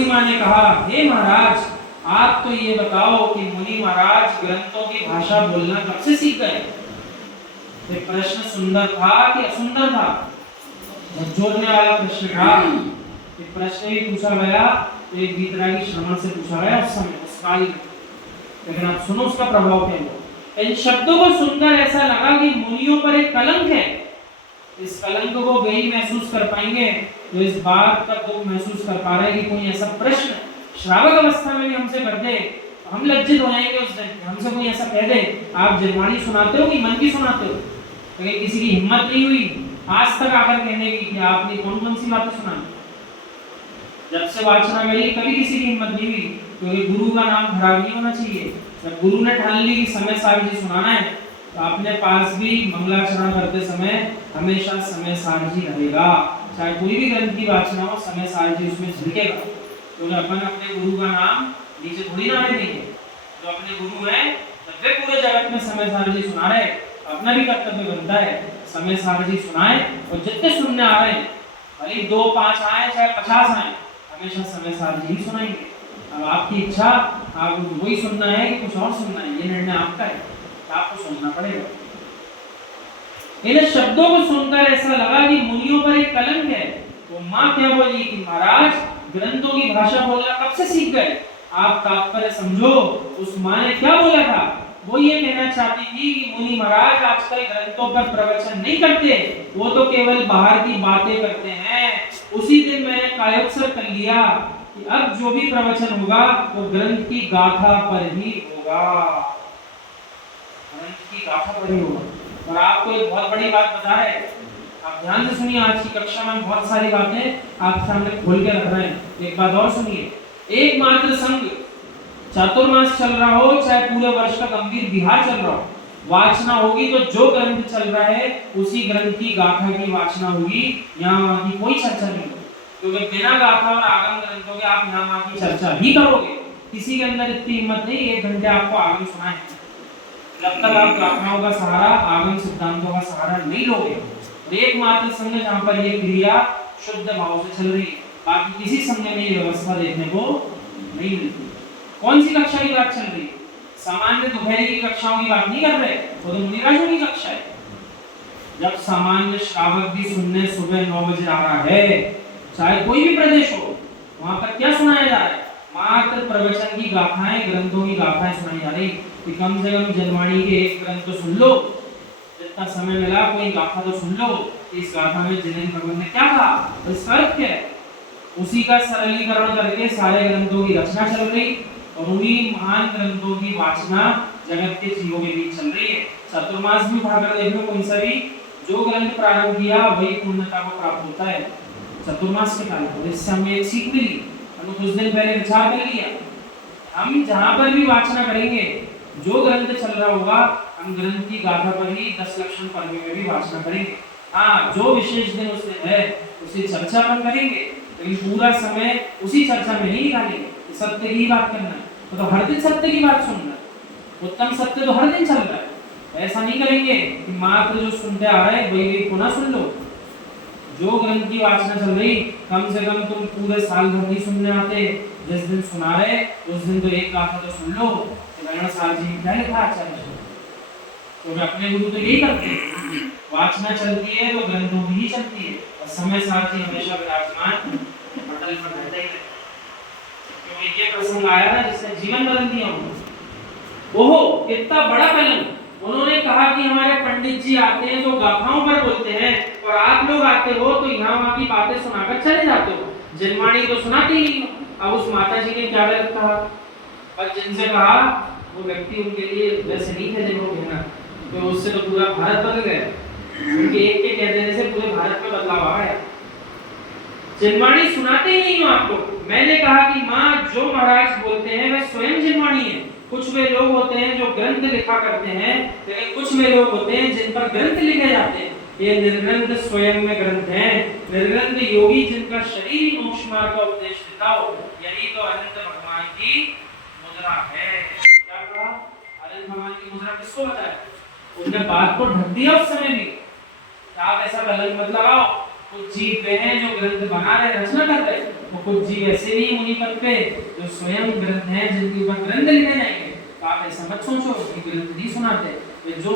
मुनि माँ ने कहा, हे महाराज, आप तो ये बताओ कि मुनि महाराज ग्रंथों की भाषा बोलना कब से सीख गए? ये प्रश्न सुंदर था कि असुंदर था? जोड़ने वाला प्रश्न था। ये प्रश्न भी पूछा गया, एक वीतरागी श्रमण से पूछा गया उस समय, उस काल में। लेकिन आप सुनो उसका प्रभाव क्या हुआ। इन शब्दों को सुनकर ऐसा लगा कि मुनियों पर एक कलंक है। इस कलंक को वे महसूस कर पाएंगे जो इस बात का दुख महसूस कर पा रहे हैं कि कोई ऐसा प्रश्न श्रावक अवस्था में भी हमसे कर दे, हम लज्जित हो जाएंगे उस दिन। हमसे कोई ऐसा कह दे, आप जनवाणी सुनाते हो कि मन की सुनाते हो? तो किसी की हिम्मत नहीं हुई आज तक आकर कहने की कि आपने कौन कौन सी बातें सुनाई। जब से वाचना मिली कभी किसी की हिम्मत नहीं हुई, क्योंकि गुरु का नाम खराब नहीं होना चाहिए। जब गुरु ने ठान ली कि समय सारजी सुनाना है, तो अपने पास भी मंगलाचरण करते समय हमेशा समय सारजी रहेगा। चाहे कोई भी ग्रंथ की वाचना हो, समय सारजी उसमें झलकेगा। क्योंकि अपन अपने गुरु का नाम नीचे थोड़ी ना देंगे। जो अपने गुरु हैं, जब वे पूरे जगत में समय सारजी सुना रहे, अपना भी कर्तव्य बनता है समय सारजी सुनाए। और जितने सुनने आ रहे हैं, भले 2 5 आए चाहे 50 आए, हमेशा समय सारजी ही सुनाएंगे। अब आपकी इच्छा, आपको वही सुनना है कि कुछ और सुनना है, ये निर्णय आपका है। आपको सुनना पड़ेगा। इन शब्दों को सुनकर ऐसा लगा कि मुनियों पर एक कलंक है। तो माँ क्या बोली कि महाराज ग्रंथों की भाषा बोलना कब से सीख गए? आप तात्पर्य समझो। उस माँ ने क्या बोला था? वो ये कहना चाहती थी कि मुनि महाराज आजकल ग्रंथों पर प्रवचन नहीं करते, वो तो केवल बाहर की बातें करते हैं। उसी दिन मैंने कायोत्सर कर लिया कि अब जो भी प्रवचन होगा वो ग्रंथ की गाथा पर ही होगा। ग्रंथ की गाथा पर ही होगा। और आपको एक बहुत बड़ी बात बता है, आप ध्यान से सुनिए। आज की कक्षा में बहुत सारी बातें आपके सामने खोल के रख रहे हैं। एक बात और सुनिए, एकमात्र संघ चातुर्मास चल रहा हो चाहे पूरे वर्ष का गंभीर विहार चल रहा हो, वाचना होगी तो जो ग्रंथ चल रहा है उसी ग्रंथ की गाथा की वाचना होगी। यहाँ की कोई चर्चा नहीं होगी, क्योंकि बिना गाथा और आगम ग्रंथों के आप यहाँ की चर्चा ही करोगे। किसी के अंदर इतनी हिम्मत नहीं 1 घंटे आपको आगम सुनाए। जब तक आप गाथाओं का सहारा, आगम सिद्धांतों का सहारा नहीं लोगे। और एकमात्र संघ जहाँ पर ये क्रिया शुद्ध भाव से चल रही है, बाकी किसी संघ में ये व्यवस्था देखने को नहीं मिलती। कौन सी कक्षा की बात चल रही है? सामान्य दोपहर की कक्षाओं की बात नहीं कर रहे, वो तो मुनिराजों की कक्षा है। जब सामान्य श्रावक भी सुनने सुबह 9 बजे आ रहा है, चाहे कोई भी प्रदेश हो, वहां पर क्या सुनाया जा रहा है? मात्र प्रवचन की गाथाएं, ग्रंथों की गाथाएं सुनाई जा रही कि कम से कम जनवाणी के एक ग्रंथ तो सुन लो। जितना समय मिला कोई गाथा तो सुन लो। इस गाथा में जिनेन्द्र भगवान ने क्या कहा, इसका अर्थ क्या है? उसी का सरलीकरण करके सारे ग्रंथों की रचना चल रही और उन्हीं महान ग्रंथों की वाचना जगत के जीवों के बीच चल रही है। चतुर्मास भी उठाकर देख लो, कोई सा भी जो ग्रंथ प्रारंभ किया वही पूर्णता को प्राप्त होता है चतुर्मास के काल में। इससे हमें एक सीख मिली, हमने कुछ दिन पहले विचार कर लिया। हम जहाँ पर भी वाचना करेंगे, जो ग्रंथ चल रहा होगा, हम ग्रंथ की गाथा पर ही 10 लक्षण पर्व में भी वाचना करेंगे। हाँ, जो विशेष दिन उस दिन है उसी चर्चा अपन करेंगे, लेकिन पूरा समय उसी चर्चा में नहीं निकालेंगे। सत्य की बात करना है तो हर दिन सत्य की बात सुनना है। उत्तम सत्य तो हर दिन चल रहा है। ऐसा नहीं करेंगे कि मात्र जो सुनते आ रहे हैं वही पुनः सुन लो। जो ग्रंथ की वाचना चल रही, कम से कम तुम पूरे साल भर नहीं सुनने आते, जिस दिन सुना रहे उस दिन तो एक गाथा तो सुन लो। साल जी क्या लिखा आचार्य, तो अपने गुरु तो यही करते हैं। वाचना चलती है तो ग्रंथों की ही चलती है, और समय साथ ही हमेशा विराजमान पटल पर रहते हैं। क्योंकि ये प्रसंग आया ना जिसने जीवन बदल दिया हो। ओहो, कितना बड़ा कलंक। उन्होंने कहा कि हमारे पंडित जी आते हैं तो गाथाओं पर बोलते हैं, और आप लोग आते हो तो यहाँ वहाँ की बातें सुनाकर चले जाते हो, जनवाणी तो सुनाती ही। अब उस माता जी ने क्या गलत कहा? और जिनसे कहा वो व्यक्ति उनके लिए वैसे नहीं थे जिनको कहना, तो उससे तो पूरा भारत बदल गया। उनके एक के कह देने से पूरे भारत में बदलाव आ गया। जनवाणी सुनाते ही नहीं हो आप लोग। मैंने कहा कि माँ, जो महाराज बोलते हैं वह स्वयं जनवाणी है। कुछ वे लोग होते हैं जो ग्रंथ लिखा करते हैं, लेकिन कुछ वे लोग होते हैं जिन पर ग्रंथ लिखे जाते हैं। ये निर्ग्रंथ स्वयं में ग्रंथ हैं। निर्ग्रंथ योगी जिनका शरीर ही मोक्ष मार्ग का उपदेश देता हो, यही तो अनंत भगवान की मुद्रा है। क्या कहा? अनंत भगवान की मुद्रा किसको बताया? उनने बात को ढक दिया उस समय भी। आप ऐसा कलंक मत लगाओ। कुछ जीव वे हैं जो ग्रंथ बना रहे, रचना कर रहे, तो कुछ जीव ऐसे भी मुनि पद पे जो स्वयं ग्रंथ हैं, जिनके ऊपर ग्रंथ लिखे जाएंगे, तो आप ऐसा मत सोचो कि ग्रंथ नहीं सुनाते। वे जो